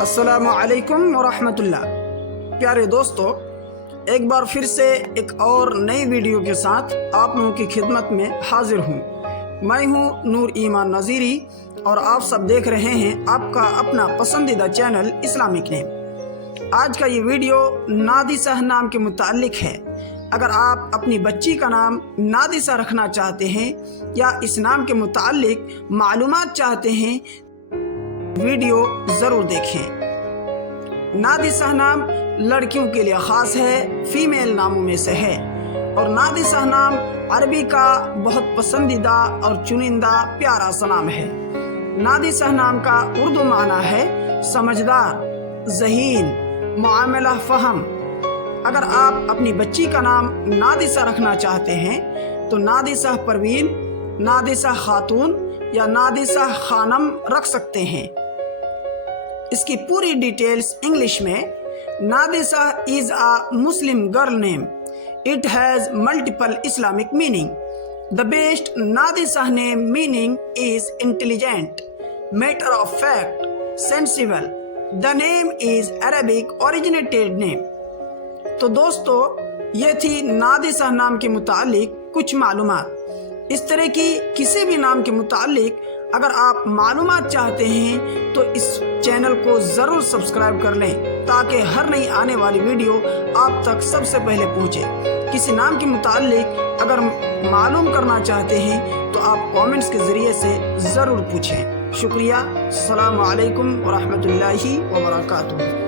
السلام علیکم ورحمۃ اللہ۔ پیارے دوستو، ایک بار پھر سے ایک اور نئی ویڈیو کے ساتھ آپ لوگوں کی خدمت میں حاضر ہوں۔ میں ہوں نور ایمان نذیری اور آپ سب دیکھ رہے ہیں آپ کا اپنا پسندیدہ چینل اسلامک نیم۔ آج کا یہ ویڈیو نادسہ نام کے متعلق ہے۔ اگر آپ اپنی بچی کا نام نادسہ رکھنا چاہتے ہیں یا اس نام کے متعلق معلومات چاہتے ہیں، ویڈیو ضرور دیکھیں۔ نادسہ نام لڑکیوں کے لیے خاص ہے، فیمیل ناموں میں سے ہے، اور نادسہ نام عربی کا بہت پسندیدہ اور چنندہ پیارا سا نام ہے۔ نادسہ نام کا اردو معنی ہے سمجھدار، ذہین، معاملہ فہم۔ اگر آپ اپنی بچی کا نام نادسہ رکھنا چاہتے ہیں تو نادسہ پروین، نادسہ خاتون یا نادسہ خانم رکھ سکتے ہیں۔ اس کی پوری ڈیٹیلز انگلش میں: نادسہ is a Muslim girl name. It has multiple Islamic meaning. The best Nadisah name meaning is intelligent, matter of fact, sensible. The name is Arabic originated name. تو دوستو، یہ تھی نادسہ نام کے متعلق کچھ معلومات۔ اس طرح کی کسی بھی نام کے متعلق اگر آپ معلومات چاہتے ہیں تو اس چینل کو ضرور سبسکرائب کر لیں تاکہ ہر نئی آنے والی ویڈیو آپ تک سب سے پہلے پہنچے۔ کسی نام کے متعلق اگر معلوم کرنا چاہتے ہیں تو آپ کامنٹس کے ذریعے سے ضرور پوچھیں۔ شکریہ۔ السلام علیکم ورحمۃ اللہ وبرکاتہ۔